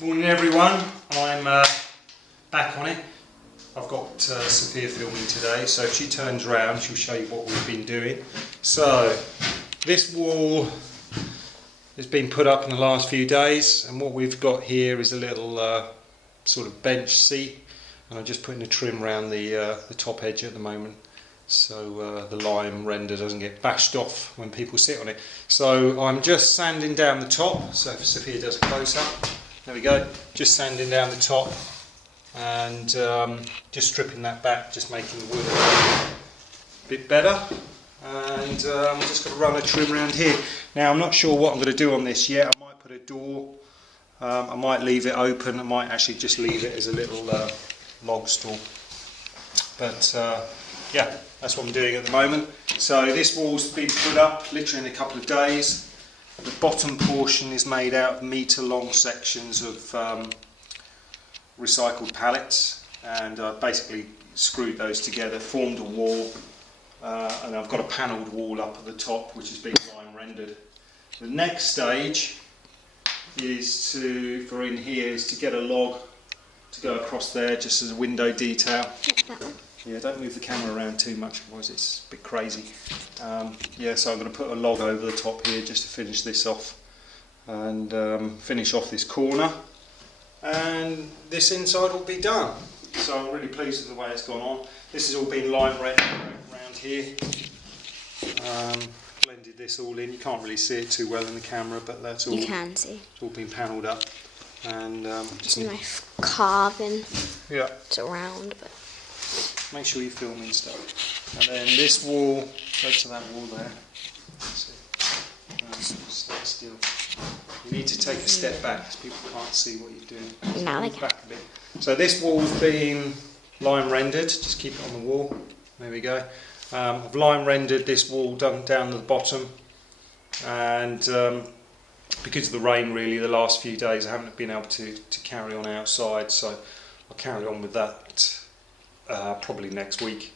Morning everyone, I'm back on it. I've got Sophia filming today, so if she turns around she'll show you what we've been doing. So this wall has been put up in the last few days, and what we've got here is a little sort of bench seat, and I'm just putting a trim around the top edge at the moment, so the lime render doesn't get bashed off when people sit on it. So I'm just sanding down the top, so if Sophia does a close-up, there we go, just sanding down the top and just stripping that back, just making the wood a bit better. And I'm just going to run a trim around here. Now I'm not sure what I'm going to do on this yet. I might put a door, I might leave it open, I might actually just leave it as a little log store. But yeah, that's what I'm doing at the moment. So this wall's been put up literally in a couple of days. The bottom portion is made out of metre-long sections of recycled pallets, and I basically screwed those together, formed a wall, and I've got a panelled wall up at the top which has been lime rendered. The next stage is for in here is to get a log to go across there just as a window detail. Yeah, don't move the camera around too much, otherwise it's a bit crazy. Yeah, so I'm going to put a log over the top here just to finish this off and finish off this corner, and this inside will be done. So I'm really pleased with the way it's gone on. This has all been lime rendered around here. Blended this all in. You can't really see it too well in the camera, but that's all. You can see. It's all been panelled up, and just a nice carving. Yeah. It's round, but. Make sure you're filming stuff. And then this wall, go to that wall there. Stay still. You need to take a step back because people can't see what you're doing. So now they can. Back a bit. So this wall's been lime rendered. Just keep it on the wall. There we go. I've lime rendered this wall down to the bottom, and because of the rain, really, the last few days I haven't been able to carry on outside. So I'll carry on with that. Probably next week.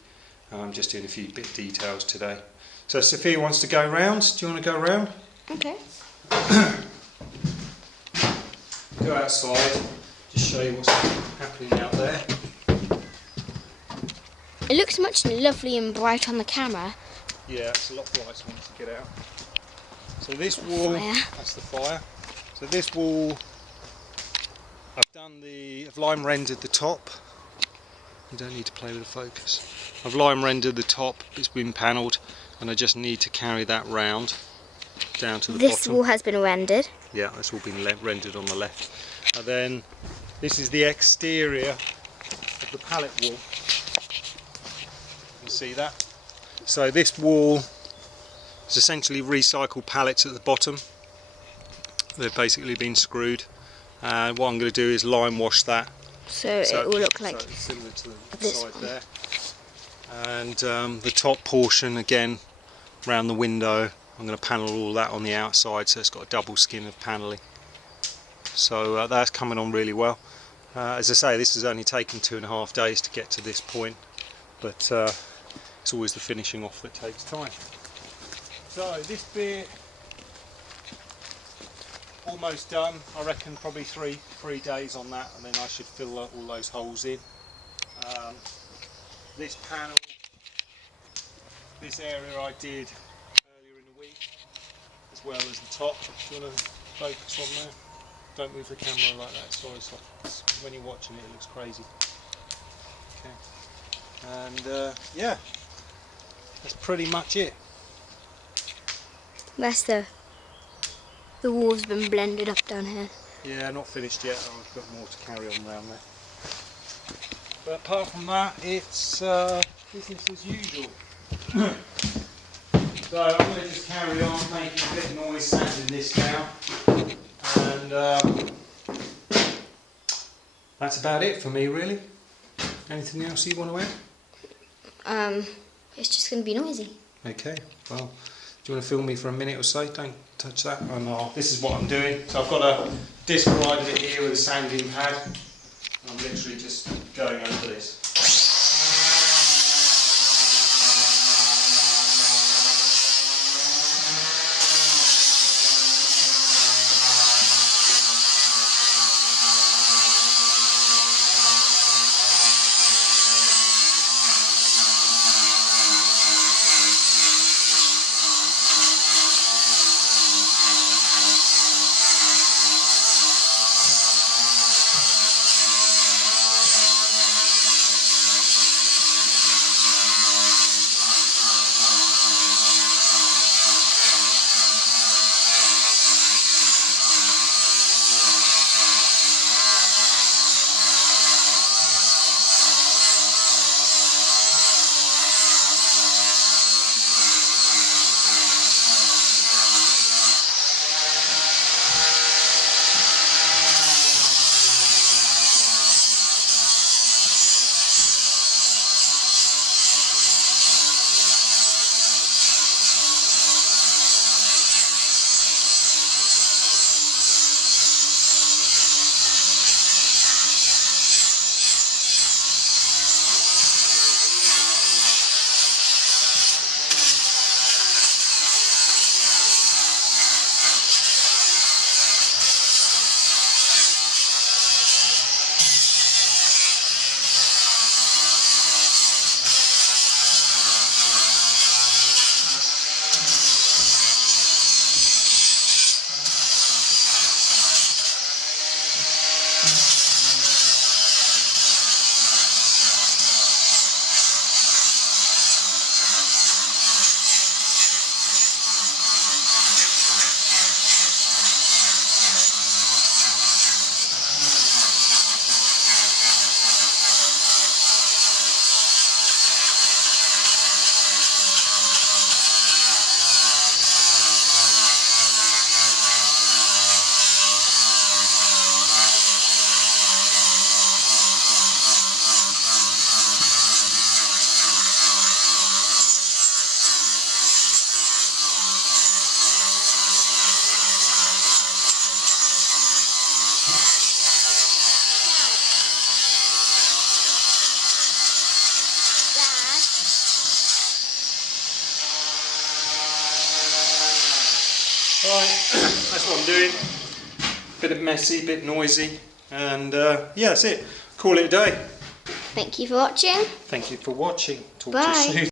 I'm just doing a few bit details today. So Sophia wants to go round. Do you want to go round? Okay. Go outside. Just show you what's happening out there. It looks much lovely and bright on the camera. Yeah, it's a lot brighter once you get out. So this wall, that's the fire. So this wall, I've lime rendered the top. You don't need to play with the focus. I've lime rendered the top, it's been panelled, and I just need to carry that round down to the bottom. This wall has been rendered. Yeah, that's all been rendered on the left. And then this is the exterior of the pallet wall. You see that? So this wall is essentially recycled pallets at the bottom. They've basically been screwed. And what I'm going to do is lime wash that. So it will look like similar to the side there, and the top portion again around the window, I'm going to panel all that on the outside, so it's got a double skin of panelling. So that's coming on really well. As I say, this has only taken 2.5 days to get to this point, but it's always the finishing off that takes time. So this bit almost done. I reckon probably three days on that, and then I should fill all those holes in. This panel, this area I did earlier in the week, as well as the top. Do you want to focus on there? Don't move the camera like that, sorry, when you're watching it, it looks crazy. Okay, and yeah, that's pretty much it. That's the wall's been blended up down here. Yeah, not finished yet. I've got more to carry on around there. But apart from that, it's business as usual. So I'm going to just carry on making a bit of noise sanding this down. And that's about it for me, really. Anything else you want to add? It's just going to be noisy. Okay, well, do you want to film me for a minute or so? Don't touch that. This is what I'm doing. So I've got a disc grinder here with a sanding pad. I'm literally just going over this. that's what I'm doing. Bit of messy, bit noisy, and yeah, that's it. Call it a day. Thank you for watching. Thank you for watching. Talk to Bye. you soon.